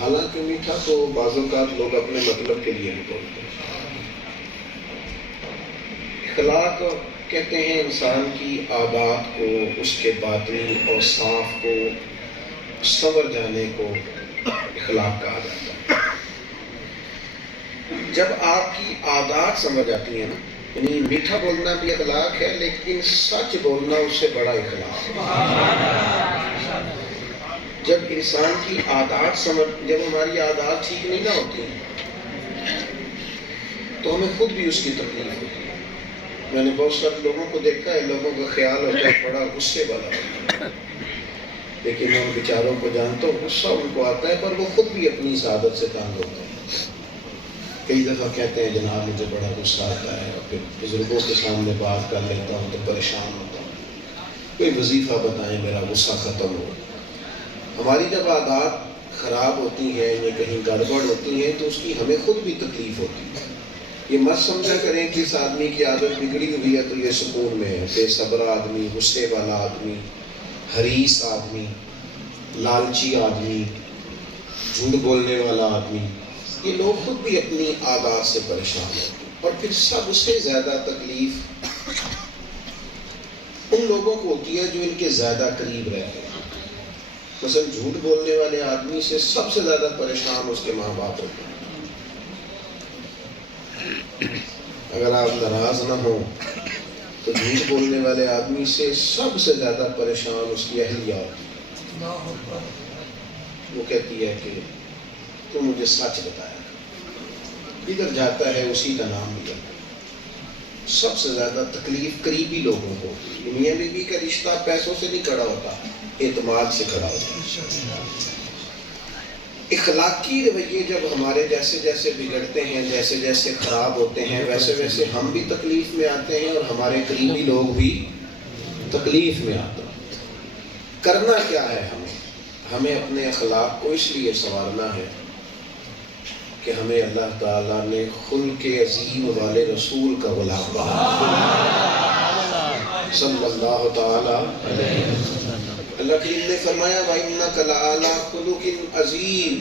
حالانکہ میٹھا تو بعض اوقات لوگ اپنے مطلب کے لیے بھی بولتے ہیں۔ اخلاق کہتے ہیں انسان کی عادات کو، اس کے باطنی اور صاف کو سنور جانے کو اخلاق کہا جاتا ہے۔ جب آپ کی عادات سمجھ آتی ہیں نا، یعنی میٹھا بولنا بھی اخلاق ہے، لیکن سچ بولنا اس سے بڑا اخلاق ہے۔ جب انسان کی عادات جب ہماری عادات ٹھیک نہیں نہ ہوتی تو ہمیں خود بھی اس کی تکلیف ہوتی ہے۔ میں نے بہت سارے لوگوں کو دیکھا ہے، لوگوں کا خیال ہوتا ہے بڑا غصے والا ہوتا ہے، لیکن میں ان بیچاروں کو جانتا ہوں، غصہ ان کو آتا ہے پر وہ خود بھی اپنی اس عادت سے تنگ ہوتے ہیں۔ کئی دفعہ کہتے ہیں جناب مجھے بڑا غصہ آتا ہے، اور پھر بزرگوں کے سامنے بات کر لیتا ہوں تو پریشان ہوتا ہوں، کوئی وظیفہ بتائیں میرا غصہ ختم ہو۔ ہماری جب عادات خراب ہوتی ہیں یا کہیں گڑبڑ ہوتی ہیں تو اس کی ہمیں خود بھی تکلیف ہوتی ہے۔ یہ مت سمجھا کریں کہ اس آدمی کی عادت بگڑی ہوئی ہے تو یہ سکون میں ہے۔ بے صبر آدمی، غصے والا آدمی، حریص آدمی، لالچی آدمی، جھوٹ بولنے والا آدمی، یہ لوگ خود بھی اپنی عادات سے پریشان ہوتے ہیں۔ اور پھر سب سے زیادہ تکلیف ان لوگوں کو ہوتی ہے جو ان کے زیادہ قریب رہتے ہیں۔ مثلا جھوٹ بولنے والے آدمی سے سب سے زیادہ پریشان اس کے ماں باپ ہوتے ہیں۔ اگر آپ ناراض نہ ہوں تو جھوٹ بولنے والے آدمی سے سب سے زیادہ پریشان اس کی اہلیہ ہوتی ہے۔ وہ کہتی ہے کہ تم مجھے سچ بتایا، ادھر جاتا ہے اسی کا نام لیا۔ سب سے زیادہ تکلیف قریبی لوگوں کو ہوتی ہے۔ میاں بیوی کا رشتہ پیسوں سے نہیں کھڑا ہوتا، اعتماد سے کھڑا ہوتا ہے۔ اخلاقی رویے جب ہمارے جیسے جیسے بگڑتے ہیں، جیسے جیسے خراب ہوتے ہیں، ویسے ویسے ہم بھی تکلیف میں آتے ہیں اور ہمارے قریبی لوگ بھی تکلیف میں آتے ہیں۔ کرنا کیا ہے ہمیں اپنے اخلاق کو اس لیے سنوارنا ہے کہ ہمیں اللہ تعالیٰ نے خلق عظیم والے رسول کا غلام بنایا صلی اللہ تعالیٰ علیہ وسلم۔ اللہ کریم نے فرمایا وَإِنَّكَ لَعَلَىٰ خُلُقٍ عَظِيمٍ،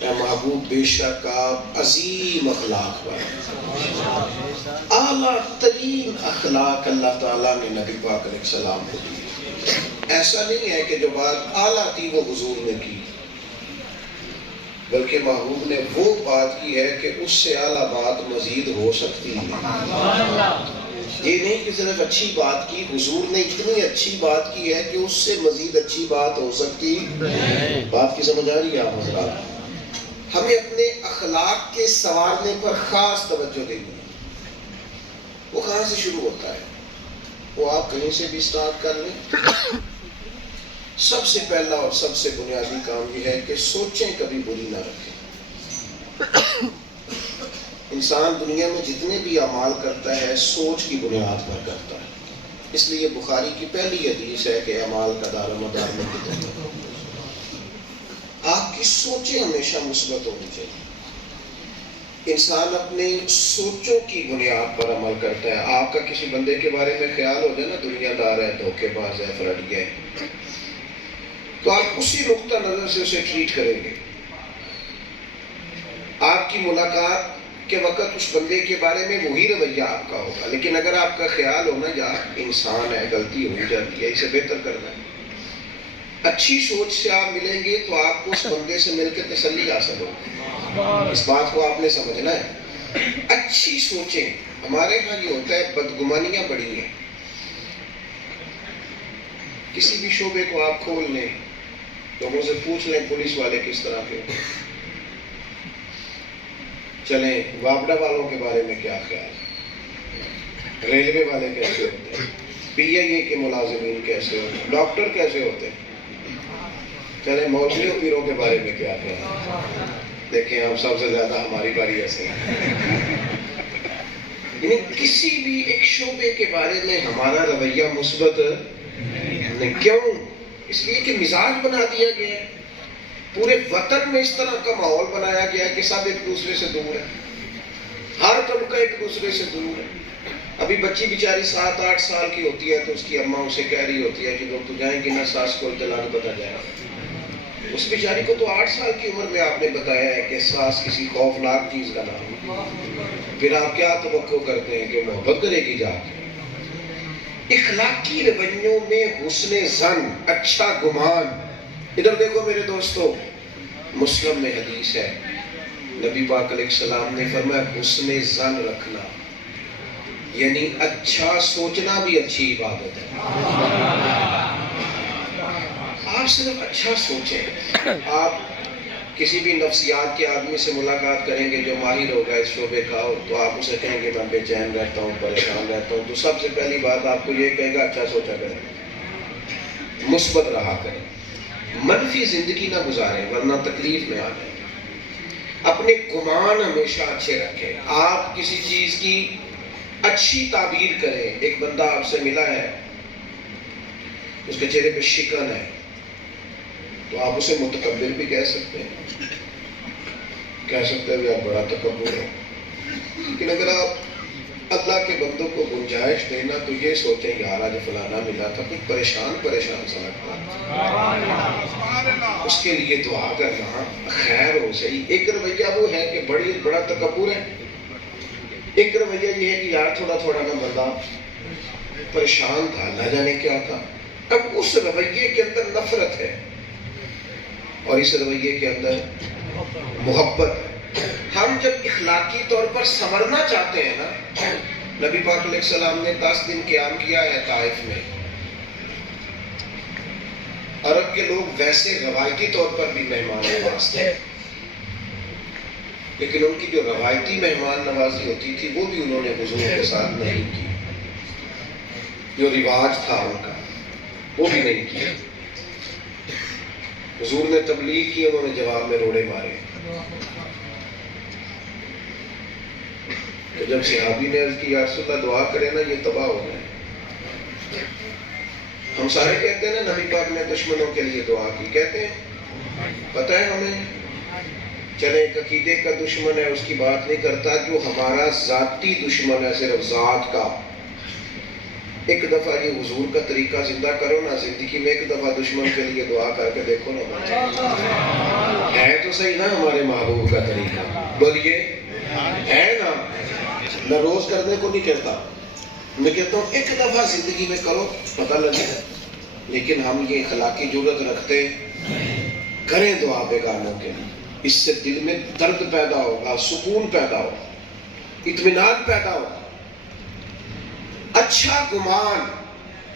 اے محبوب بے شک آپ عظیم اخلاق پر، اعلیٰ ترین اخلاق اللہ تعالیٰ نے نبی پاک علیہ السلام کو دی۔ ایسا نہیں ہے کہ جو بات اعلیٰ تھی وہ حضور نے کی، بلکہ محبوب نے وہ بات کی ہے کہ اس سے اعلیٰ بات مزید ہو سکتی ہے۔ یہ نہیں کہ صرف اچھی بات کی، حضور نے اتنی اچھی بات کی ہے کہ اس سے مزید اچھی بات ہو سکتی ہے۔ بات کی سمجھ آ رہی ہے آپ حضرات؟ ہمیں اپنے اخلاق کے سنوارنے پر خاص توجہ دینی ہے۔ وہ کہاں سے شروع ہوتا ہے؟ وہ آپ کہیں سے بھی سٹارٹ کر لیں۔ سب سے پہلا اور سب سے بنیادی کام یہ ہے کہ سوچیں کبھی بری نہ رکھیں۔ انسان دنیا میں جتنے بھی اعمال کرتا ہے سوچ کی بنیاد پر کرتا ہے۔ اس لیے بخاری کی پہلی حدیث ہے کہ اعمال کا دار و مدار میں کتنے، آپ کی سوچیں ہمیشہ مثبت ہونی چاہیے۔ انسان اپنے سوچوں کی بنیاد پر عمل کرتا ہے۔ آپ کا کسی بندے کے بارے میں خیال ہو جائے نا دنیا دار ہے، دھوکے باز ہے، فراڈی ہے، تو آپ اسی نقطہ نظر سے اسے ٹریٹ کریں گے۔ آپ کی ملاقات کے وقت اس بندے کے بارے میں وہی رویہ آپ کا ہوگا، لیکن اگر آپ کا خیال ہونا یار انسان ہے، غلطی ہو جاتی ہے، اسے بہتر کرنا ہے، اچھی سوچ سے آپ ملیں گے تو آپ کو اس بندے سے مل کے تسلی حاصل ہوگی۔ اس بات کو آپ نے سمجھنا ہے۔ اچھی سوچیں، ہمارے ہاں یہ ہوتا ہے بدگمانیاں بڑی ہیں۔ کسی بھی شعبے کو آپ کھول لیں، لوگوں سے پوچھ لیں پولیس والے کس طرح کے ہوتے ہیں، چلیں واپڈا والوں کے بارے میں کیا خیال ہے، ریلوے والے کیسے ہوتے ہیں، PIA کے ملازمین کیسے ہوتے ہیں، ڈاکٹر کیسے ہوتے ہیں، چلیں مولویوں پیروں کے بارے میں کیا خیال ہے۔ دیکھیں ہم سب سے زیادہ ہماری باری ایسے ہیں، یعنی کسی بھی ایک شعبے کے بارے میں ہمارا رویہ مثبت نہیں۔ کیوں؟ اس لیے کہ مزاج بنا دیا گیا ہے۔ پورے وطن میں اس طرح کا ماحول بنایا گیا ہے کہ سب ایک دوسرے سے دور ہے، ہر طبقہ ایک دوسرے سے دور ہے۔ ابھی بچی بیچاری 7-8 سال کی ہوتی ہے تو اس کی اماں اسے کہہ رہی ہوتی ہے کہ لوگ تو جائیں گے نہ ساس کو اطلاع پتہ جائے گا، اس بیچاری کو تو 8 سال کی عمر میں آپ نے بتایا ہے کہ احساس کسی خوفناک چیز کا نام، پھر آپ کیا توقع کرتے ہیں کہ محبت کرے گی جا کے؟ اخلاقی رویوں میں حسن ظن، اچھا گمان. ادھر دیکھو میرے دوستو، مسلم میں حدیث ہے، نبی پاک علیہ السلام نے فرمایا حسن ظن رکھنا، یعنی اچھا سوچنا بھی اچھی عبادت ہے. آپ صرف اچھا سوچیں. آپ کسی بھی نفسیات کے آدمی سے ملاقات کریں گے جو ماہر ہوگا اس شعبے کا، تو آپ اسے کہیں گے میں بے چین رہتا ہوں، پریشان رہتا ہوں، تو سب سے پہلی بات آپ کو یہ کہے گا اچھا سوچا کریں، مثبت رہا کریں، منفی زندگی نہ گزاریں ورنہ تکلیف میں آ جائیں. اپنے گمان ہمیشہ اچھے رکھیں. آپ کسی چیز کی اچھی تعبیر کریں. ایک بندہ آپ سے ملا ہے، اس کے چہرے پہ شکن ہے، تو آپ اسے متکبر بھی کہہ سکتے ہیں، کہہ سکتے ہیں آپ بڑا تکبر ہے. لیکن اگر آپ اللہ کے بندوں کو گنجائش دینا تو یہ سوچیں یار آج فلانا ملا تھا، کوئی پریشان سا لگتا ہے، اس کے لیے دعا کرنا خیر ہو صحیح. ایک رویہ وہ ہے کہ بڑا تکبر ہے، ایک رویہ یہ ہے کہ یار تھوڑا نا بندہ پریشان تھا، نہ جانے کیا تھا. اب اس رویے کے اندر نفرت ہے اور اس رویے کے اندر محبت ہے. ہم جب اخلاقی طور پر سنورنا چاہتے ہیں نا، نبی پاک علیہ السلام نے 10 دن قیام کیا ہے طائف میں. عرب کے لوگ ویسے روایتی طور پر بھی مہمان نواز تھے، لیکن ان کی جو روایتی مہمان نوازی ہوتی تھی وہ بھی انہوں نے حضور کے ساتھ نہیں کی. جو رواج تھا ان کا وہ بھی نہیں کیا. حضور نے تبلیغ کی، انہوں نے جواب میں روڑے مارے. تو جب صحابی نے عرض کی یا رسول اللہ دعا کرے نا یہ تباہ ہو جائے. ہم سارے کہتے ہیں نا نبی پاک نے دشمنوں کے لیے دعا کی، کہتے ہیں پتہ ہے ہمیں، چلے ایک عقیدے کا دشمن ہے اس کی بات نہیں کرتا، جو ہمارا ذاتی دشمن ہے صرف ذات کا. ایک دفعہ یہ حضور کا طریقہ زندہ کرو نا زندگی میں، ایک دفعہ دشمن کے لیے دعا کر کے دیکھو نا، ہے تو صحیح نا ہمارے محبوب کا طریقہ، بولیے ہے نا. میں روز کرنے کو نہیں کہتا، میں کہتا ہوں ایک دفعہ زندگی میں کرو پتہ لگے. لیکن ہم یہ اخلاقی جرات رکھتے کریں دعا بیگانوں کے لیے، اس سے دل میں درد پیدا ہوگا، سکون پیدا ہوگا، اطمینان پیدا ہوگا. اچھا گمان،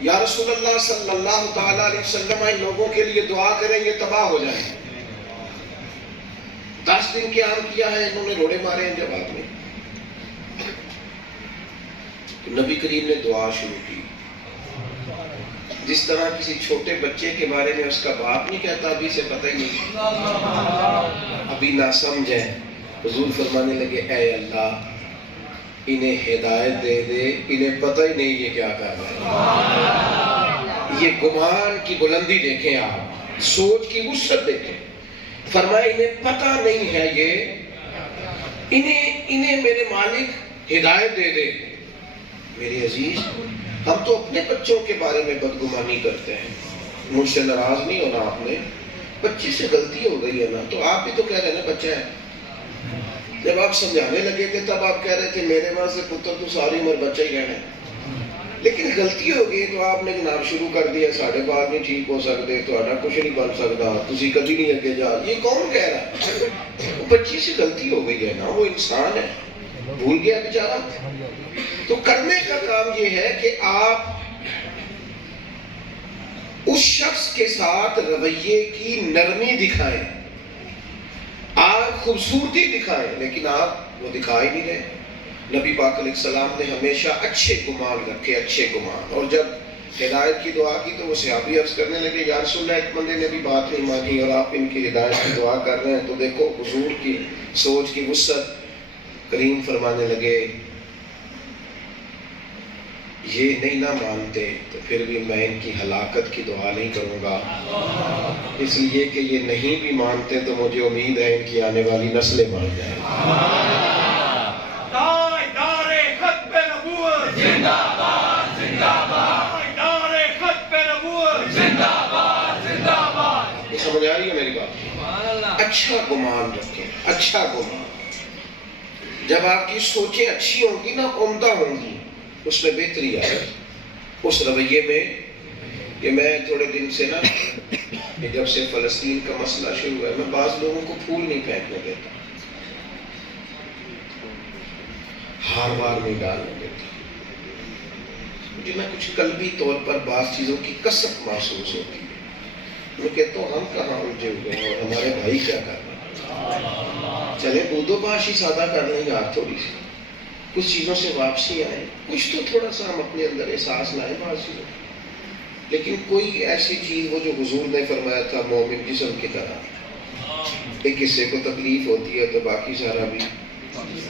یا رسول اللہ صلی اللہ تعالیٰ علیہ وسلم ان لوگوں کے لیے دعا کریں یہ تباہ ہو جائیں. 10 دن قیام کیا ہے انہوں نے روڑے مارے ہیں جواب میں. نبی کریم نے دعا شروع کی. جس طرح کسی چھوٹے بچے کے بارے میں اس کا باپ نہیں کہتا ابھی سے پتہ ہی نہیں، ابھی نہ سمجھ ہے. حضور فرمانے لگے اے اللہ انہیں ہدایت دے دے، انہیں پتہ ہی نہیں یہ کیا کر رہے ہیں. یہ گمان کی بلندی دیکھیں، آپ سوچ کی وسعت دیکھیں. فرمایا انہیں پتہ نہیں ہے، یہ انہیں میرے مالک ہدایت دے دے. میرے عزیز، ہم تو اپنے بچوں کے بارے میں بدگمانی کرتے ہیں. مجھ سے ناراض نہیں ہونا آپ نے، بچے سے غلطی ہو گئی ہے نا، تو آپ بھی تو کہہ رہے ہیں نا بچہ ہے. جب آپ سمجھانے لگے تھے تب آپ کہہ رہے تھے میرے وہاں سے پتر تو ساری عمر بچہ ہی رہنا ہے. لیکن غلطی ہو گئی تو آپ نے جناب شروع کر دیا ساڑھے بات نہیں ٹھیک ہو سکتے، تھوڑا کچھ نہیں بن سکتا، تسی کبھی نہیں اگے جا. یہ کون کہہ رہا ہے؟ وہ بچی سے غلطی ہو گئی ہے نا، وہ انسان ہے، بھول گیا بیچارہ. تو کرنے کا کام یہ ہے کہ آپ اس شخص کے ساتھ رویے کی نرمی دکھائیں، آپ خوبصورتی دکھائیں، لیکن آپ وہ دکھا ہی نہیں رہے. نبی پاک علیہ السلام نے ہمیشہ اچھے گمان رکھے، اچھے گمان. اور جب ہدایت کی دعا کی تو وہ صحابی عرض کرنے لگے یا رسول اللہ ایک بندے نے بھی بات نہیں مانی اور آپ ان کی ہدایت کی دعا کر رہے ہیں. تو دیکھو حضور کی سوچ کی وسعت. کریم فرمانے لگے یہ نہیں نہ مانتے تو پھر بھی میں ان کی ہلاکت کی دعا نہیں کروں گا، اس لیے کہ یہ نہیں بھی مانتے تو مجھے امید ہے ان کی آنے والی نسلیں مان جائیں. سمجھ آ رہی ہے میری بات؟ اچھا گمان رکھیں، اچھا گمان. جب آپ کی سوچیں اچھی ہوں گی نا، عمدہ ہوں گی، اس میں بہتری آئے. اس رویے میں کہ میں تھوڑے دن سے نا، کہ جب سے فلسطین کا مسئلہ شروع ہوا ہے، میں بعض لوگوں کو پھول نہیں پھینکنے دیتا، ہار وار نہیں ڈالنے دیتا. مجھے نا کچھ قلبی طور پر بعض چیزوں کی کسک محسوس ہوتی ہے. میں کہتا ہوں ہم کہاں الجھے ہوئے ہیں اور ہمارے بھائی کیا کر رہے ہیں. چلے دو باشی سادہ کر لیں گے، آپ تھوڑی سی کچھ چیزوں سے واپسی آئے، کچھ تو تھوڑا سا ہم اپنے اندر احساس لائیں بعض چیزوں. لیکن کوئی ایسی چیز وہ جو حضور نے فرمایا تھا مومن جسم کی طرح، ایک حصے کو تکلیف ہوتی ہے تو باقی سارا بھی.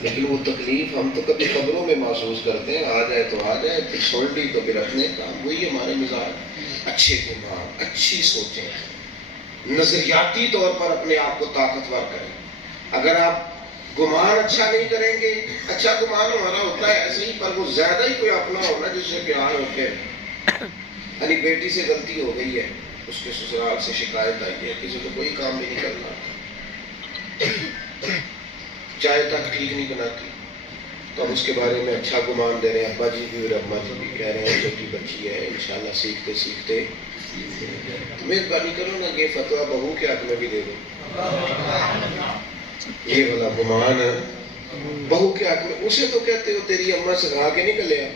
لیکن وہ تکلیف ہم تو کبھی خبروں میں محسوس کرتے ہیں، آ جائے تو آ جائے، پھر چھوڑ لی تو پھر اپنے کام. وہی ہمارے مزاج، اچھے گمان، اچھی سوچیں، نظریاتی طور پر اپنے آپ کو طاقتور کریں. اگر آپ گمان اچھا نہیں کریں گے، اچھا گمان ہمارا ہوتا ہے ایسے ہی، پر وہ زیادہ ہی کوئی اپنا ہونا جس سے پیار ہو کے، یعنی بیٹی سے غلطی ہو گئی ہے، اس کے سسرال سے شکایت آئی ہے، کسی کو کوئی کام نہیں کرنا، چائے تک ٹھیک نہیں بناتی، تو ہم اس کے بارے میں اچھا گمان دے رہے ہیں. ابا جی بھی اور اماں جی بھی کہہ رہے ہیں چھوٹی بچی ہے، انشاءاللہ سیکھتے سیکھتے. مہربانی کرو نا یہ فتویٰ بہو کے حق میں بھی دے دو. یہ والا گمان بہو کے حق میں، اسے تو کہتے ہو تیری اماں سکھا کے نہیں کلیا.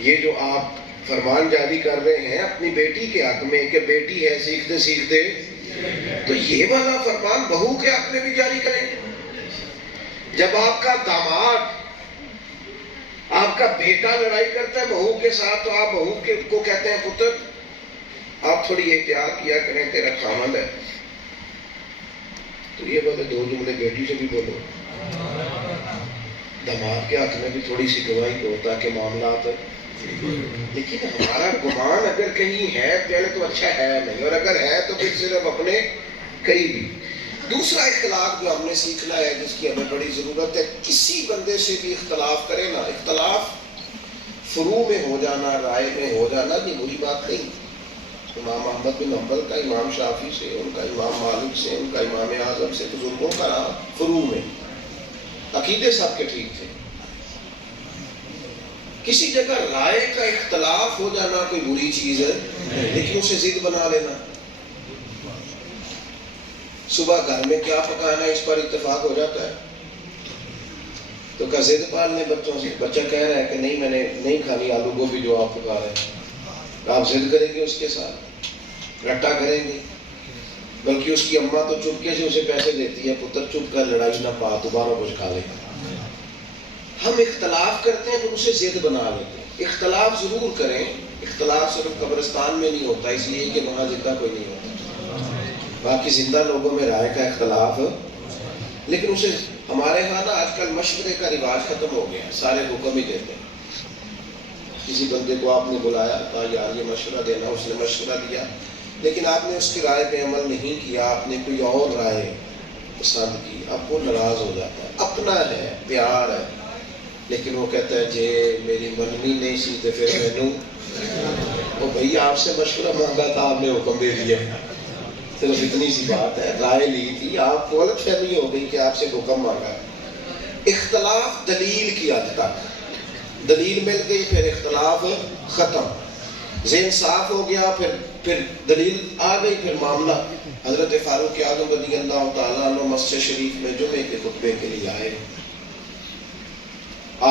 یہ جو آپ فرمان جاری کر رہے ہیں اپنی بیٹی کے حق میں کہ بیٹی ہے سیکھتے سیکھتے، تو یہ والا فرمان بہو کے حق میں بھی جاری کریں. جب آپ کا داماد، آپ کا بیٹا لڑائی کرتا ہے بہو کے ساتھ، تو آپ بہو کو کہتے ہیں پتر آپ تھوڑی احتیاط کیا کریں، تیرا خامند ہے. تو یہ بولے دو جملے بیٹی سے بھی بولو، داماد کے حق میں بھی تھوڑی سی گواہی دو تاکہ معاملات. لیکن ہمارا گمان اگر کہیں ہے پہلے تو اچھا ہے نہیں، اور اگر ہے تو پھر صرف اپنے قریبی. دوسرا اختلاف جو ہم نے سیکھنا ہے، جس کی ہمیں بڑی ضرورت ہے، کسی بندے سے بھی اختلاف کرے نا، اختلاف فروع میں ہو جانا، رائے میں ہو جانا، یہ بری بات نہیں. امام احمد بن حنبل کا امام شافعی سے، ان کا امام مالک سے، ان کا امام اعظم سے، بزرگوں کا رہا فروع میں، عقیدے سب کے ٹھیک تھے. کسی جگہ رائے کا اختلاف ہو جانا کوئی بری چیز ہے، لیکن اسے ضد بنا لینا. صبح گھر میں کیا پکانا ہے اس پر اتفاق ہو جاتا ہے، تو کا ضد پالنے بچوں سے. بچہ کہہ رہا ہے کہ نہیں میں نے نہیں کھانی آلو گوبھی جو آپ پکا رہے ہیں، آپ ضد کریں گے اس کے ساتھ، رٹا کریں گے. بلکہ اس کی اماں تو چپکے سے اسے پیسے دیتی ہے، پتر چپ کر لڑائی نہ پا، دوبارہ کچھ کھا لے. ہم اختلاف کرتے ہیں تو اسے ضد بنا لیتے ہیں. اختلاف ضرور کریں، اختلاف صرف قبرستان میں نہیں ہوتا، اس لیے کہ وہاں زندہ کوئی نہیں ہوتا. باقی زندہ لوگوں میں رائے کا اختلاف، لیکن اسے ہمارے ہاں نا آج کل مشورے کا رواج ختم ہو گیا، سارے حکم ہی دیتے ہیں. کسی بندے کو آپ نے بلایا تھا یار یہ مشورہ دینا، اس نے مشورہ دیا، لیکن آپ نے اس کی رائے پہ عمل نہیں کیا، آپ نے کوئی اور رائے پسند کی، اب وہ ناراض ہو جاتا ہے. اپنا ہے، پیار ہے، لیکن وہ کہتا ہے جی میری مننی نہیں سی تو پھر مینوں، وہ بھئی آپ سے مشورہ مانگا تھا، آپ نے حکم دے دیا. صرف اتنی سی بات ہے، رائے لی تھی، آپ کو غلط فہمی ہو گئی کہ آپ سے حکم مانگا. اختلاف دلیل کی حد تک، دلیل مل گئی پھر اختلاف ختم، ذہن صاف ہو گیا، پھر دلیل آ گئی، پھر معاملہ. حضرت فاروق اعظم رضی اللہ تعالیٰ عنہ مسجد شریف میں جمعے کے خطبے کے لیے آئے.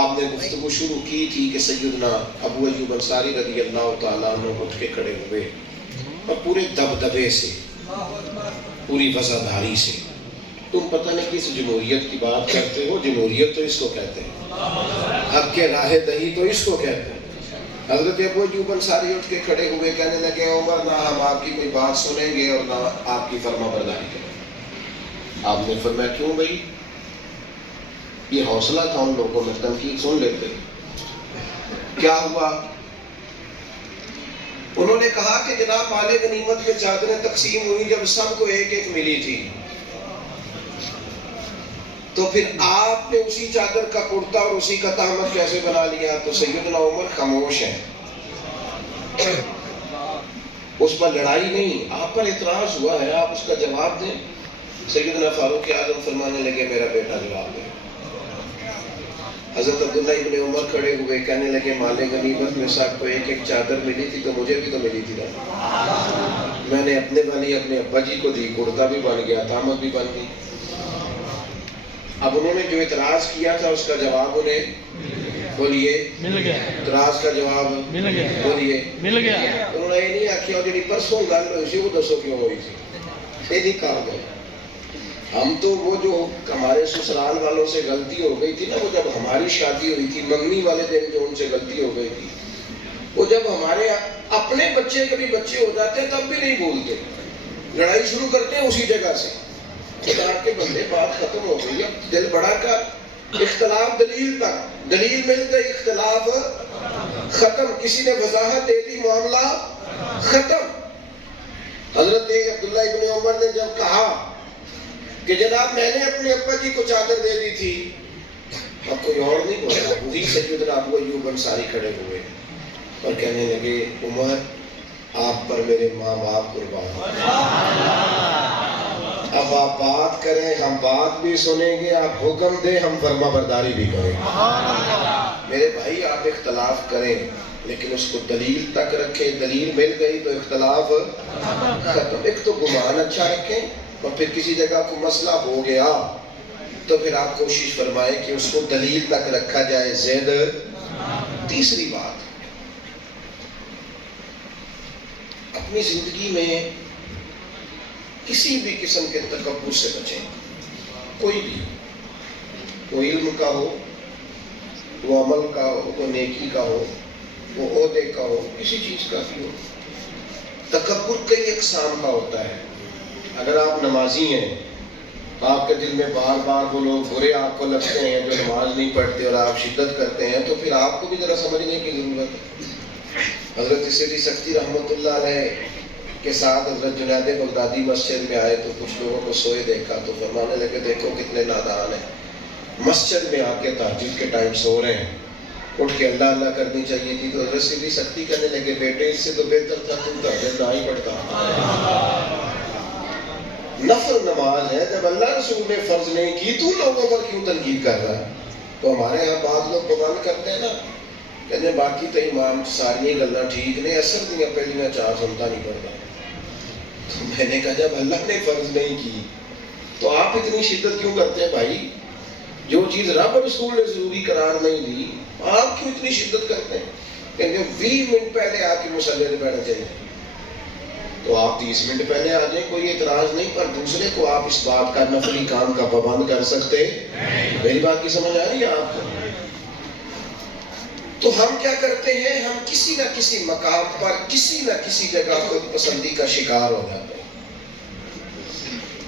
آپ نے گفتگو شروع کی تھی کہ سیدنا ابو ایوب انصاری رضی اللہ تعالیٰ عنہ اٹھ کے کھڑے ہوئے اور پورے دبدبے سے، پوری وزاداری سے. تم پتہ نہیں کس جمہوریت کی بات کرتے ہو، جمہوریت تو اس کو کہتے ہیں، حق کے راہ دہی تو اس کو کہتے ہیں. حضرت ابو ایوب انصاری اٹھ کے کھڑے ہوئے، کہنے لگے عمر نہ ہم آپ کی کوئی بات سنیں گے اور نہ آپ کی فرما برداری کریں گے. آپ نے فرمایا کیوں بھائی؟ یہ حوصلہ تھا ان لوگوں میں، تنقید سن لیتے. کیا ہوا؟ انہوں نے کہا کہ جناب مال غنیمت میں چادریں تقسیم ہوئی، جب سب کو ایک ایک ملی تھی، تو پھر آپ نے اسی چادر کا کرتا اور اسی کا تہمت کیسے بنا لیا؟ تو سیدنا عمر خاموش ہیں، اس پر لڑائی نہیں، آپ پر اعتراض ہوا ہے، آپ اس کا جواب دیں. سیدنا فاروق اعظم فرمانے لگے میرا بیٹا جواب دے. حضرت عبداللہ ابن عمر کھڑے ہوئے کہنے لگے مال غنیمت میں سب کو ایک ایک چادر ملی تھی تو مجھے بھی تو ملی تھی نا. میں نے اپنے والی اپنے ابا جی کو دی, کرتا بھی بن گیا, تامت بھی بن گئی. اب انہوں نے جو اعتراض کیا تھا اس کا جواب انہیں بولیے مل گیا. اعتراض کا جواب مل گیا. بولیے مل گیا. انہوں نے یہ نہیں آخیا جی پرسوں گل ہوئی سی وہ دسو کیوں ہوئی سی, یہ نہیں کہا گیا. ہم تو وہ جو ہمارے سسرال والوں سے غلطی ہو گئی تھی نا, وہ جب ہماری شادی ہوئی تھی منگنی والے دن جو ان سے غلطی ہو گئی تھی, وہ جب ہمارے اپنے بچے کبھی بچے ہو جاتے تب بھی نہیں بھولتے, لڑائی شروع کرتے ہیں اسی جگہ سے. خدا کے بندے بات ختم ہو گئی, اب دل بڑا کر اختلاف دلیل تک, دلیل مل گئی اختلاف ختم, کسی نے وضاحت دے دی معاملہ ختم. حضرت عبداللہ ابن عمر نے جب کہا کہ جناب میں نے اپنے ابا جی کو چادر دے دی تھی, اب کوئی اور نہیں بولا, وہی سیدنا ابو ایوب انصاری کھڑے ہوئے اور کہنے لگے عمر آپ پر میرے ماں باپ قربان. اب آپ بات کریں, ہم بات بھی سنیں گے, آپ حکم دیں ہم فرما برداری بھی کریں. میرے بھائی آپ اختلاف کریں لیکن اس کو دلیل تک رکھیں, دلیل مل گئی تو اختلاف ختم. ایک تو گمان اچھا رکھیں اور پھر کسی جگہ کو مسئلہ ہو گیا تو پھر آپ کوشش فرمائیں کہ اس کو دلیل تک رکھا جائے. زید تیسری بات, اپنی زندگی میں کسی بھی قسم کے تکبر سے بچیں. کوئی بھی, وہ علم کا ہو, وہ عمل کا ہو, وہ نیکی کا ہو, وہ عہدے کا ہو, کسی چیز کا بھی ہو. تکبر کئی اقسام کا ہوتا ہے. اگر آپ نمازی ہیں, آپ کے دل میں بار بار وہ لوگ برے آپ کو لگتے ہیں جو نماز نہیں پڑھتے اور آپ شدت کرتے ہیں, تو پھر آپ کو بھی ذرا سمجھنے کی ضرورت ہے. حضرت سیدی سکتی رحمۃ اللہ علیہ کے ساتھ حضرت جنید بغدادی مسجد میں آئے تو کچھ لوگوں کو سوئے دیکھا تو فرمانے لگے دیکھو کتنے نادان ہیں, مسجد میں آ کے تہجد کے ٹائم سو رہے ہیں, اٹھ کے اللہ اللہ کرنی چاہیے تھی. تو حضرت سیدی سکتی کہنے لگے بیٹے اس سے تو بہتر تھا تم تہجد نہ ہی پڑھتا. نفل نماز ہے, جب اللہ رسول نے فرض نہیں کی تو لوگوں پر کیوں تنقید کر رہا ہے. تو ہمارے یہاں بعض لوگ پابند کرتے ہیں نا, کہتے باقی تو امام ساری گلاں ٹھیک نے, اثر دیا پہلیاں چار سنتا نہیں پڑتا. تو میں نے کہا جب اللہ نے فرض نہیں کی تو آپ اتنی شدت کیوں کرتے ہیں بھائی؟ جو چیز رب رسول نے ضروری قرار نہیں دی آپ کیوں اتنی شدت کرتے ہیں؟ کہتے 20 منٹ پہلے آپ کی مصلی پہ بیٹھنا چاہیے, تو آپ 30 منٹ پہلے آ جائیں, کوئی اعتراض نہیں, پر دوسرے کو آپ اس بات کا نفلی کام کا پابند کر سکتے ہیں. میری بات کی سمجھ آ رہی ہے آپ کو؟ تو ہم کیا کرتے ہیں, ہم کسی نہ کسی مقام پر کسی نہ کسی جگہ خود پسندی کا شکار ہو جاتے ہیں.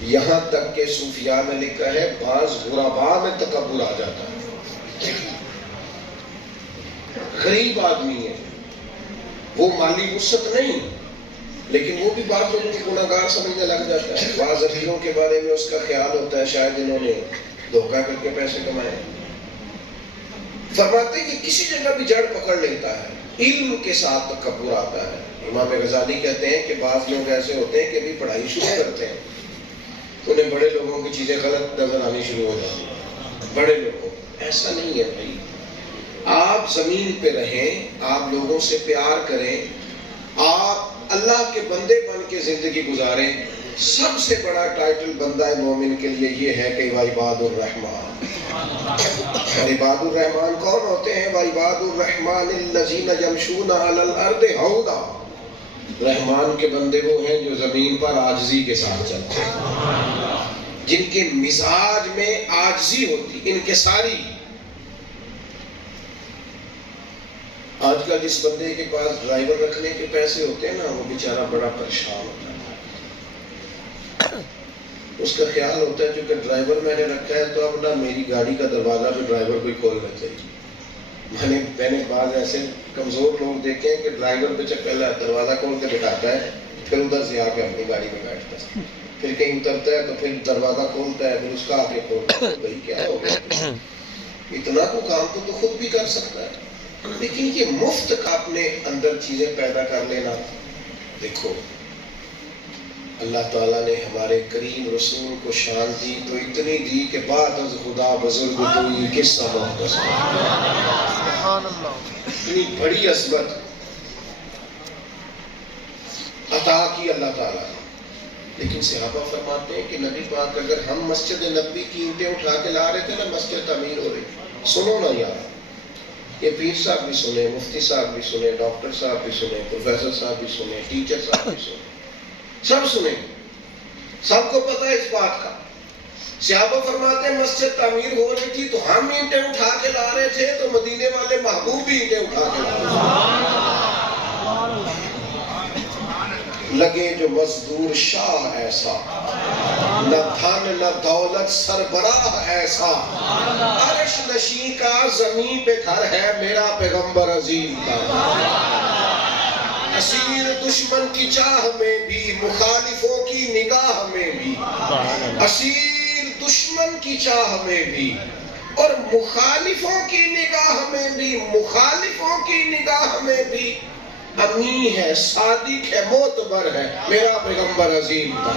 یہاں تک کہ صوفیاء میں لکھا ہے بعض غرباء میں تکبر آ جاتا ہے. غریب آدمی ہے, وہ مالی وسعت نہیں, لیکن وہ بھی بعض لوگوں کو گناہگار سمجھنے لگ جاتا ہے. بعض امیروں کے بارے میں اس کا خیال ہوتا ہے شاید انہوں نے دھوکہ کر کے پیسے کمائے. فرماتے ہیں کہ کسی جگہ بھی جڑ پکڑ لیتا ہے, علم کے ساتھ تکبر آتا ہے. امام غزالی کہتے ہیں کہ بعض لوگ ایسے ہوتے ہیں کہ بھی پڑھائی شروع کرتے ہیں, انہیں بڑے لوگوں کی چیزیں غلط نظر آنی شروع ہو جاتی ہیں. بڑے لوگوں, ایسا نہیں ہے بھائی. آپ زمین پہ رہیں, آپ لوگوں سے پیار کریں, آپ اللہ کے بندے بن کے زندگی گزاریں. سب سے بڑا ٹائٹل بندہ مومن کے لیے یہ ہے کہ وعباد الرحمن. اور عباد الرحمن کون ہوتے ہیں؟ وعباد الرحمن الذین یمشون علی الارض ہونا. رحمان کے بندے وہ ہیں جو زمین پر عاجزی کے ساتھ چلتے ہیں, جن کے مزاج میں عاجزی ہوتی, انکساری. آج کل جس بندے کے پاس ڈرائیور رکھنے کے پیسے ہوتے ہیں نا, وہ بیچارہ بڑا پریشان ہوتا ہے. اس کا خیال ہوتا ہے چونکہ ڈرائیور میں نے رکھا ہے تو اب نہ میری گاڑی کا دروازہ بھی ڈرائیور کو ہی کھولنا چاہیے. میں نے بعض ایسے کمزور لوگ دیکھے ہیں کہ ڈرائیور پہ پہلے دروازہ کھول کے بٹھاتا ہے, پھر ادھر سے آ کے اپنی گاڑی میں بیٹھتا ہے, پھر کہیں اترتا ہے تو پھر دروازہ کھولتا ہے, پھر اس کا آ کے کھولتا ہے. بھائی کیا ہو گیا؟ اتنا کو کام تو خود بھی کر سکتا ہے, لیکن یہ مفت کا اپنے اندر چیزیں پیدا کر لینا. دیکھو اللہ تعالیٰ نے ہمارے کریم رسول کو شان دی تو اتنی دی کہ بعد از خدا بزرگ کوئی قصہ محدث اتنی بڑی عظمت عطا کی اللہ تعالیٰ نے. لیکن صحابہ فرماتے ہیں کہ نبی پاک اگر ہم مسجد نبوی کی اینٹیں اٹھا کے لا رہے تھے نا، مسجد تعمیر ہو رہی، سنو نا یار، یہ پیر صاحب بھی سنے، مفتی صاحب بھی سنے، ڈاکٹر صاحب بھی سنے، پروفیسر صاحب بھی سنے، ٹیچر صاحب بھی سنے، سب سنے، سب کو پتہ ہے اس بات کا. صحابہ فرماتے ہیں مسجد تعمیر ہو رہی تھی تو ہم اینٹیں اٹھا کے لا رہے تھے تو مدینے والے محبوب بھی اینٹیں اٹھا کے لا رہے تھے. لگے جو مزدور شاہ ایسا، نہ دھن نہ دولت سربراہ ایسا، عرش نشین کا زمین پہ گھر ہے میرا پیغمبر عظیم کا. اسیر دشمن کی چاہ میں بھی مخالفوں کی نگاہ میں بھی، اسیر دشمن کی چاہ میں بھی اور مخالفوں کی نگاہ میں بھی، مخالفوں کی نگاہ میں بھی امی ہے، صادق ہے، معتبر ہے میرا پیغمبر عظیم کا.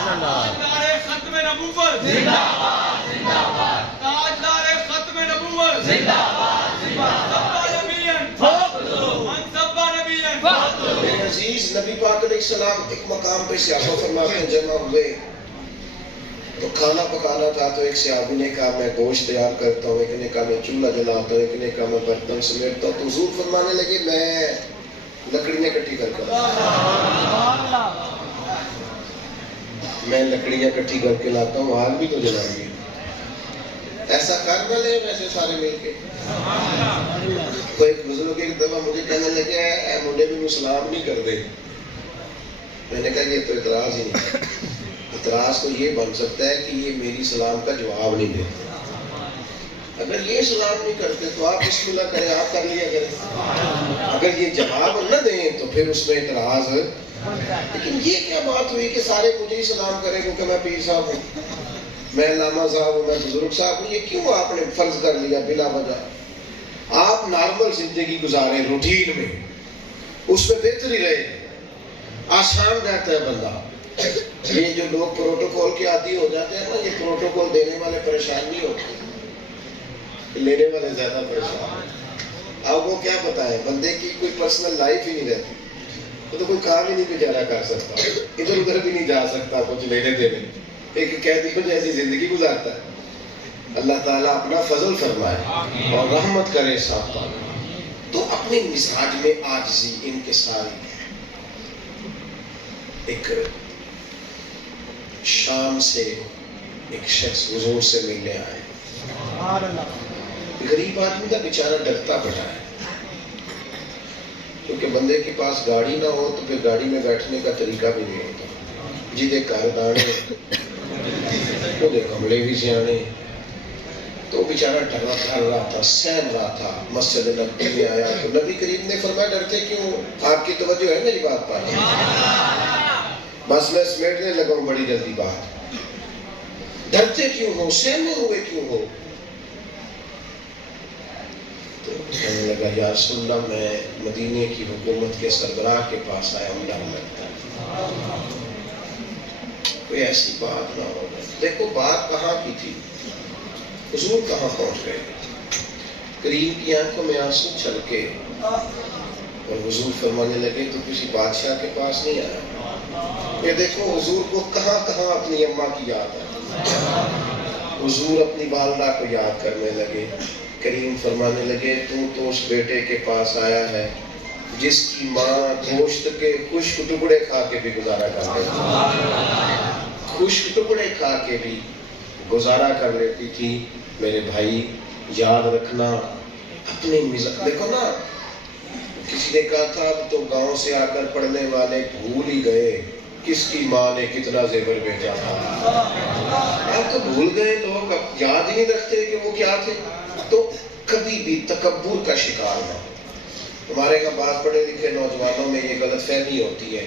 تاجدار ختم نبوت زندہ باد زندہ باد، تاجدار ختم نبوت زندہ باد زندہ باد. سبا نبیان فخر من سبا نبیان فخر. میرے عزیز نبی پاک علیہ السلام ایک مقام پہ صحابہ فرماتے ہیں جمع ہوئے تو کھانا پکانا تھا تو ایک صحابی نے کہا میں گوشت تیار کرتا ہوں، ایک نے کہا میں چولہا جلاتا ہوں، ایک نے کہا میں برتن سمیٹتا ہوں. تو حضور فرمانے لگے میں لکڑیاں اکٹھی کر کے میں لکڑیاں اکٹھی کر کے لاتا ہوں، آگ بھی تو جلائیں گے. ایسا کر نہ لے ویسے سارے مل کے. تو ایک بزرگ ایک دفعہ مجھے کہنے لگے اے مجھے بھی سلام نہیں کر دے. میں نے کہا یہ تو اعتراض ہی نہیں. اعتراض تو یہ بن سکتا ہے کہ یہ میری سلام کا جواب نہیں دیتے. اگر یہ سلام نہیں کرتے تو آپ بسم اللہ کریں، آپ کر لیا کریں. اگر یہ جواب نہ دیں تو پھر اس میں اعتراض. لیکن یہ کیا بات ہوئی کہ سارے مجھے ہی سلام کریں کیونکہ میں پیر صاحب ہوں، میں علامہ صاحب ہوں، میں بزرگ صاحب ہوں. یہ کیوں آپ نے فرض کر لیا بلا وجہ؟ آپ نارمل زندگی گزاریں روٹین میں، اس میں بہتری رہے، آسان رہتا ہے بندہ. یہ جو لوگ پروٹوکول کے عادی ہو جاتے ہیں نا، یہ پروٹوکول دینے والے پریشان نہیں ہوتے، لینے والے زیادہ پریشان. اب وہ کیا بتائیں، بندے کی کوئی پرسنل لائف ہی نہیں رہتی، وہ تو کوئی کام ہی نہیں گزارا کر سکتا، ادھر ادھر بھی نہیں جا سکتا کچھ لینے دینے. ایک قیدی کو جیسی زندگی گزارتا ہے. اللہ تعالیٰ اپنا فضل فرمائے اور رحمت کرے ساتھ. تو اپنے مزاج میں عاجزی، انکساری. ایک شام سے ایک شخص حضور سے ملنے آئے. غریب آدمی کا بیچارہ ڈرتا بڑا ہے کیونکہ بندے کے پاس گاڑی نہ ہو تو پھر گاڑی میں بیٹھنے کا طریقہ بھی نہیں ہوتا. جدے گھر دانے وہ کملے بھی سیانے. تو بیچارہ ڈر رہا تھا، سہم رہا تھا. مسجد نبوی میں آیا تو نبی کریم نے فرمایا ڈرتے کیوں؟ آپ کی توجہ ہے میری بات پر؟ بس میں سمیٹنے لگا ہوں بڑی جلدی بات. ڈرتے کیوں ہو، سہمے ہوئے کیوں ہو؟ تو کہنے لگا یا رسول اللہ میں مدینے کی حکومت کے سربراہ کے پاس آیا ہوں، ڈر لگتا ہے. کوئی ایسی بات نہ ہو. دیکھو بات کہاں کی تھی، حضور کہاں پہنچ گئے. کریم کی آنکھوں میں آنسو چھلکے اور حضور فرمانے لگے تو کسی بادشاہ کے پاس نہیں آیا. یہ دیکھو حضور کو کہاں کہاں اپنی اماں کی یاد ہے. حضور اپنی والدہ کو یاد کرنے لگے. کریم فرمانے لگے تو اس بیٹے کے پاس آیا ہے جس کی ماں گوشت کے خشک ٹکڑے کھا کے بھی گزارا کر لیتی تھی، خشک ٹکڑے کھا کے بھی گزارا کر لیتی تھی. میرے بھائی یاد رکھنا اپنے مزاج. دیکھو نا کسی نے کہا تھا اب تو گاؤں سے آ کر پڑھنے والے بھول ہی گئے کس کی ماں نے کتنا زیور بیچا تھا. آپ تو بھول گئے، لوگ اب یاد ہی نہیں رکھتے کہ وہ کیا تھے. تو کبھی بھی تکبر کا شکار نہ. ہمارے کا بعض پڑھے لکھے نوجوانوں میں یہ غلط فہمی ہوتی ہے.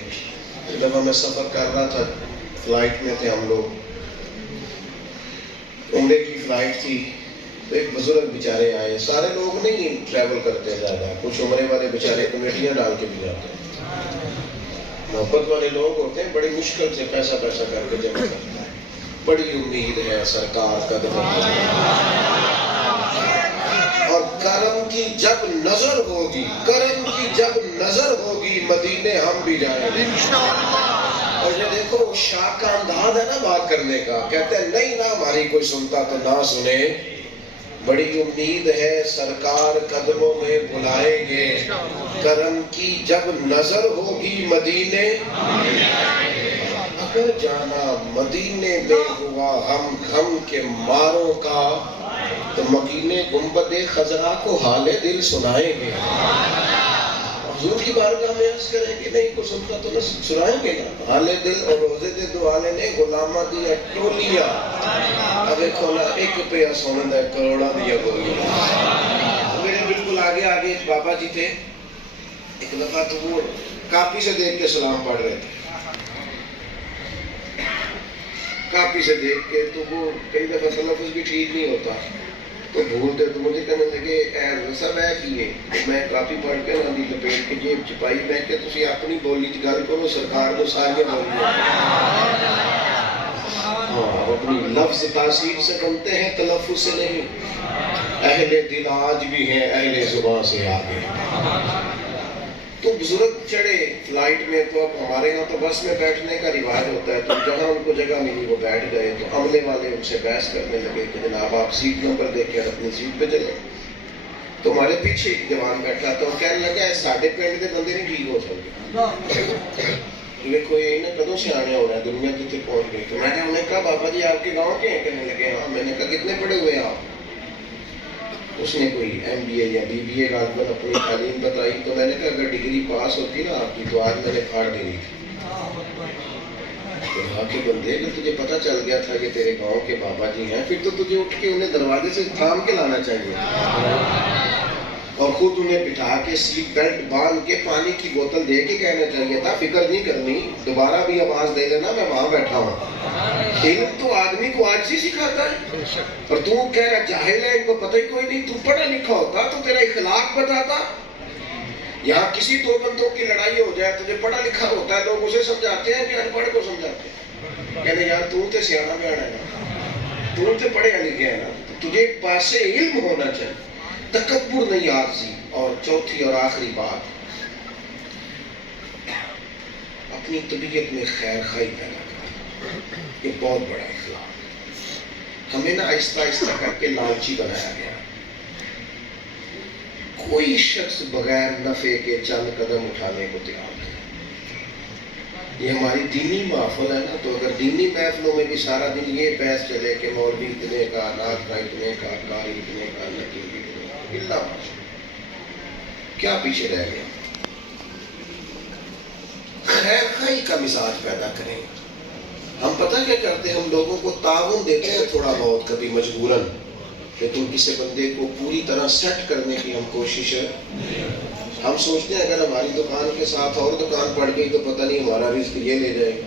ایک دفعہ میں سفر کر رہا تھا، فلائٹ میں تھے ہم لوگ، عمرے کی فلائٹ تھی. تو ایک بزرگ بیچارے آئے. سارے لوگ نہیں ٹریول کرتے زیادہ، کچھ عمرے والے بیچارے کمیٹیاں ڈال کے بھی جاتے ہیں. محبت والے لوگ ہوتے ہیں بڑی مشکل سے پیسہ کر کے جمع کرتے ہیں. بڑی امید ہے سرکار قدم اور کرم کی جب نظر ہوگی مدینے ہم بھی جائیں گے. اور یہ دیکھو شاہ کا انداز ہے نا بات کرنے کا, کہتے ہیں نہیں نہ ہماری کوئی سنتا تو نہ سنے, بڑی امید ہے سرکار قدموں میں بلائیں گے, کرم کی جب نظر ہوگی مدینے, اگر جانا مدینے میں ہوا ہم کے ماروں کا, تو مکینے گنبد خضرا کو حال دل سنائیں گے. حضور کی بارگاہ میں عرض کریں گے نہیں کو سنتا تو نہ سنائیں گے نا, حال دل اور روزے دے دوالے نے غلامہ دیا ٹولیا, ابے کھولا ایک پہ سونے دا کروڑا دیا بولیا. میرے بالکل آگے ایک بابا جی تھے, ایک دفعہ تو وہ کاپی سے دیکھ کے سلام پڑھ رہے تھے, کاپی سے دیکھ کے, تو وہ کئی دفعہ تلفظ بھی ٹھیک نہیں ہوتا تو بھولتے, تو مجھے کہنے لگے سب ہے کیے, میں کاپی پڑھ کے نہ دی لپیٹ کے جیب چھپائی, میں کہ تسی اپنی بولی چ گل کرو, سرکار کو ساری بولی اپنی لفظ تاثیر سے بنتے ہیں تلفظ سے نہیں. اہل دل آج بھی ہیں اہل زبان سے آگے. تو بزرگ چڑھے فلائٹ میں, تو اب ہمارے یہاں تو بس میں بیٹھنے کا رواج ہوتا ہے, تو جہاں ان کو جگہ ملی وہ بیٹھ گئے, تو عملے والے ان سے بحث کرنے لگے کہ جناب آپ سیٹ نمبر دے کے اپنی سیٹ پہ چلے. تو ہمارے پیچھے ایک جوان بیٹھا تھا, وہ کہنے لگا ساڈے پنڈ کے بندے نہیں ٹھیک ہو سکتے, دیکھو یہ نا کدوں سے آنے ہو رہا ہے, دنیا کتنے پہنچ گئی. تو میں نے انہیں کہا بابا جی آپ کے گاؤں کے ہیں؟ کہنے لگے ہاں. میں نے کہا کتنے پڑھے ہوئے ہیں آپ؟ اس نے کوئی MBA یا BBA غالباً اپنی تعلیم بتائی. تو میں نے کہا اگر ڈگری پاس ہوتی نا آپ کی تو آج میں نے پھاڑ دینی تھی. وہاں کے بندے کہ تجھے پتہ چل گیا تھا کہ تیرے گاؤں کے بابا جی ہیں, پھر تو تجھے اٹھ کے انہیں دروازے سے تھام کے لانا چاہیے اور خود انہیں بٹھا کے سیٹ بیلٹ باندھ کے پانی کی بوتل دے کے کہنا چاہیے تھا فکر نہیں کرنی, دوبارہ بھی آواز دے لینا میں وہاں بیٹھا ہوں. علم تو آدمی کو آج ہی سکھاتا ہے, اور تو کہہ رہا جاہل ہے ان کو پتہ ہی کوئی نہیں. تو پڑھا لکھا ہوتا تو تیرا اخلاق بتاتا. یہاں کسی دو بندوں کی لڑائی ہو جائے, تجھے پڑھا لکھا ہوتا ہے, لوگ اسے سمجھاتے ہیں کہ ان پڑھ کو سمجھاتے ہیں, کہتے یار تو تے سیانا بیانا ہے نا, تو تے پڑھے لکھے ہے نا, تجھے پاس علم ہونا چاہیے, تکبر نہیں عاجزی. اور چوتھی اور آخری بات, اپنی طبیعت میں خیر خواہی پیدا کرنا, یہ بہت بڑا اخلاق. ہمیں نا آہستہ آہستہ کر کے لالچی بنایا گیا. کوئی شخص بغیر نفع کے چند قدم اٹھانے کو تیار نہیں. یہ ہماری دینی محفل ہے نا, تو اگر دینی محفلوں میں بھی سارا دن یہ بحث چلے کہ مولوی اتنے کا, نعت کا اتنے کا, قاری اتنے کا, نقیب اتنے کا, اللہ کیا پیچھے رہ گیا. خیر خواہی کا مزاج پیدا کریں. ہم پتہ کیا کرتے ہیں, ہم لوگوں کو تعاون دیتے ہیں تھوڑا بہت کبھی مجبوراً, لیکن کسی بندے کو پوری طرح سیٹ کرنے کی ہم کوشش ہے. ہم سوچتے ہیں اگر ہماری دکان کے ساتھ اور دکان پڑ گئی تو پتہ نہیں ہمارا رزق یہ لے جائے.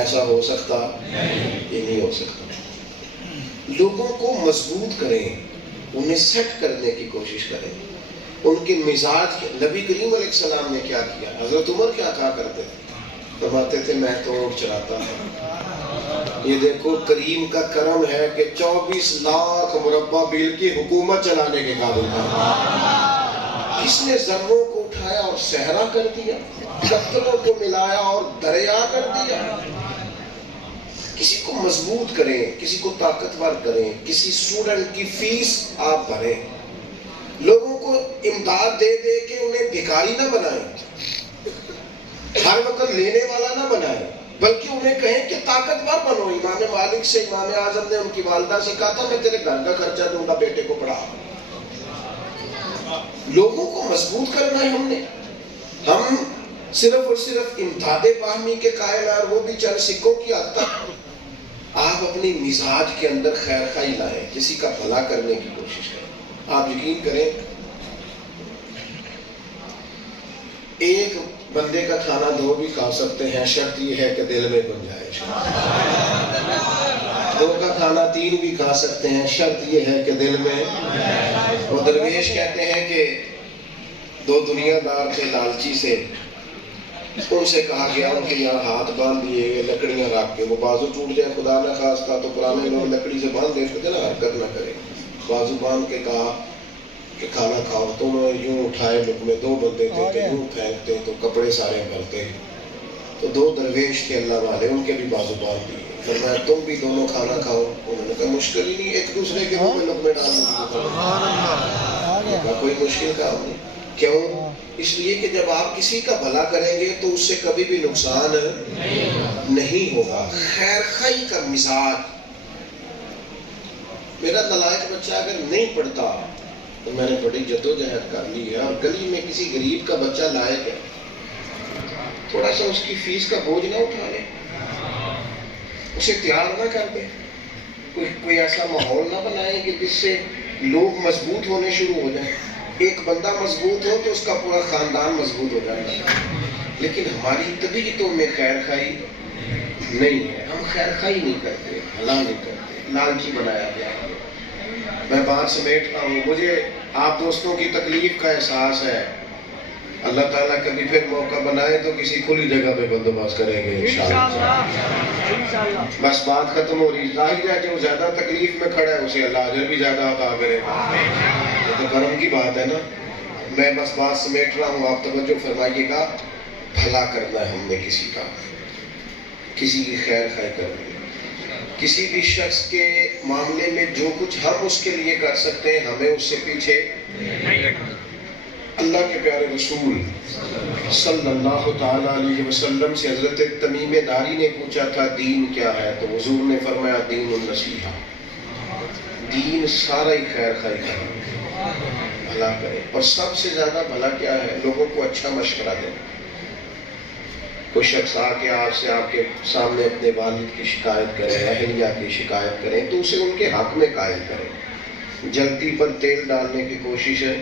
ایسا ہو سکتا؟ یہ نہیں ہو سکتا. لوگوں کو مضبوط کریں, انہیں سیٹ کرنے کی کوشش کریں, ان کے مزاج. نبی کریم علیہ السلام نے کیا کیا؟ حضرت عمر کیا کہا کرتے تھے؟ فرماتے تھے میں تو اونٹ چلاتا تھا. یہ دیکھو کریم کا کرم ہے کہ 24 لاکھ مربع میل کی حکومت چلانے کے قابل تھا. کس نے ذروں کو اٹھایا اور صحرا کر دیا, پتھروں کو ملایا اور دریا کر دیا. کسی کو مضبوط کریں, کسی کو طاقتور کریں, کسی اسٹوڈنٹ کی فیس آپ بھریں. لوگوں کو امداد دے دے کے انہیں بھکاری نہ بنائیں, ہر وقت لینے والا نہ بنائیں, بلکہ انہیں کہیں کہ طاقتور بنو. امام مالک سے امام اعظم نے ان کی والدہ سے کہا تھا میں تیرے گھر کا خرچہ دوں گا, بیٹے کو پڑھا. لوگوں کو مضبوط کرنا ہے ہم نے. ہم صرف اور صرف امداد باہمی کے قائل ہیں, اور وہ بھی چند سکوں کی حد تک. آپ اپنی مزاج کے اندر خیر خواہی لائیں, کسی کا بھلا کرنے کی کوشش کریں. آپ یقین کریں, ایک بندے کا کھانا دو بھی کھا سکتے ہیں, شرط یہ ہے کہ دل میں گنجائش. دو کا کھانا 3 بھی کھا سکتے ہیں, شرط یہ ہے کہ دل میں. وہ درویش کہتے ہیں کہ 2 دنیا دار تھے لالچی سے, ان سے کہا گیا ان کے یہاں ہاتھ باندھ دیے گئے لکڑیاں رکھ کے، وہ بازو ٹوٹ جائے خدا نہ خواستہ تو پرانے لوگ لکڑی سے باندھ دیتے تھے نا، حرکت نہ کرے، بازو باندھ کے کہا کہ کھانا کھاؤ، تو انہوں نے یوں اٹھائے لقمے، 2 بندے تھے کہ یوں پھینکتے تو کپڑے سارے بھرتے، تو 2 درویش تھے اللہ والے، ان کے بھی بازو باندھ دیے، فرمایا تم بھی دونوں کھانا کھاؤ، انہوں نے کہا مشکل ہی نہیں، ایک دوسرے کے منہ میں لقمے ڈالنے کی کوئی مشکل کام نہیں، کیوں؟ اس لیے کہ جب آپ کسی کا بھلا کریں گے تو اس سے کبھی بھی نقصان نہیں ہوگا۔ خیر خواہی کا مزاج، میرا نالائق بچہ اگر نہیں پڑھتا تو میں نے بڑی جدوجہد کر لی ہے، اور گلی میں کسی غریب کا بچہ لائق ہے، تھوڑا سا اس کی فیس کا بوجھ نہ اٹھا لے، اسے تیار نہ کر دے، کوئی ایسا ماحول نہ بنائے کہ جس سے لوگ مضبوط ہونے شروع ہو جائیں۔ ایک بندہ مضبوط ہو تو اس کا پورا خاندان مضبوط ہو جاتا ہے، لیکن ہماری طبیعتوں میں خیر خواہی نہیں ہے، ہم خیر خواہی نہیں کرتے، بھلا نہیں کرتے، لالچی بنایا گیا ہے۔ میں بات سمیٹتا ہوں، مجھے آپ دوستوں کی تکلیف کا احساس ہے، اللہ تعالیٰ کبھی پھر موقع بنائے تو کسی کھلی جگہ پہ بندوبست کریں گے انشاءاللہ۔ بس بات ختم ہو رہی، ظاہر ہے جو زیادہ تکلیف میں کھڑا ہے اسے اللہ اجر بھی زیادہ عطا کرے گا، یہ تو کرم کی بات ہے نا۔ میں بس بات سمیٹ رہا ہوں، آپ توجہ فرمائیے گا، بھلا کرنا ہے ہم نے کسی کا، کسی کی خیر خواہی کرنی ہے، کسی بھی شخص کے معاملے میں جو کچھ ہم اس کے لیے کر سکتے ہیں ہمیں اس سے پیچھے نہیں ہٹنا۔ اللہ کے پیارے رسول صلی اللہ تعالیٰ علیہ وسلم سے حضرت تمیم داری نے پوچھا تھا دین کیا ہے، تو حضور نے فرمایا دین النصیحہ، دین سارا ہی خیر خواہی کرے، بھلا کرے، اور سب سے زیادہ بھلا کیا ہے؟ لوگوں کو اچھا مشورہ دینا۔ کوئی شخص آ کے آپ کے سامنے اپنے والد کی شکایت کرے، اہلیہ کی شکایت کریں تو اسے ان کے حق میں قائل کریں، جلدی پر تیل ڈالنے کی کوشش ہے۔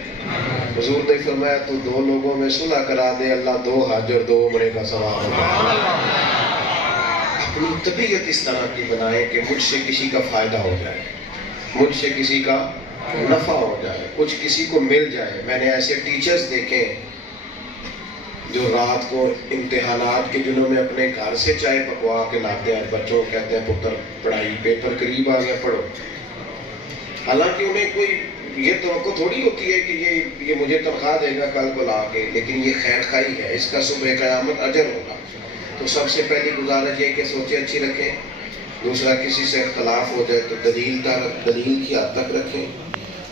حضور نے فرمایا تو 2 لوگوں میں صلح کرا دے، اللہ 2 حج اور 2 عمرے کا ثواب ہوگا۔ اپنی طبیعت اس طرح کی بنائیں کہ مجھ سے کسی کا فائدہ ہو جائے، مجھ سے کسی کا نفع ہو جائے، کچھ کسی کو مل جائے۔ میں نے ایسے ٹیچرز دیکھے جو رات کو امتحانات کے دنوں میں اپنے گھر سے چائے پکوا کے لاتے ہیں، بچوں کو کہتے ہیں پتر پڑھائی، پیپر قریب آ گیا پڑھو، حالانکہ انہیں کوئی یہ توقع تھوڑی ہوتی ہے کہ یہ مجھے تنخواہ دے گا کل کو لا کے، لیکن یہ خیر خواہی ہے، اس کا صبح قیامت اجر ہوگا۔ تو سب سے پہلی گزارش یہ کہ سوچیں اچھی رکھیں، دوسرا کسی سے اختلاف ہو جائے تو دلیل کی حد تک رکھیں،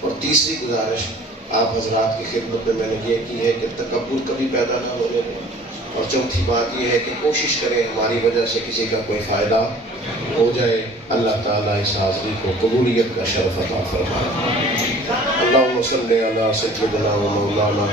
اور تیسری گزارش آپ حضرات کی خدمت میں نے یہ کی ہے کہ تکبر کبھی پیدا نہ ہونے دیں، اور چوتھی بات یہ ہے کہ کوشش کریں ہماری وجہ سے کسی کا کوئی فائدہ ہو جائے۔ اللہ تعالیٰ اس حاضری کو قبولیت کا شرف عطا فرمائے۔ اللہم صلی علی سیدنا و مولانا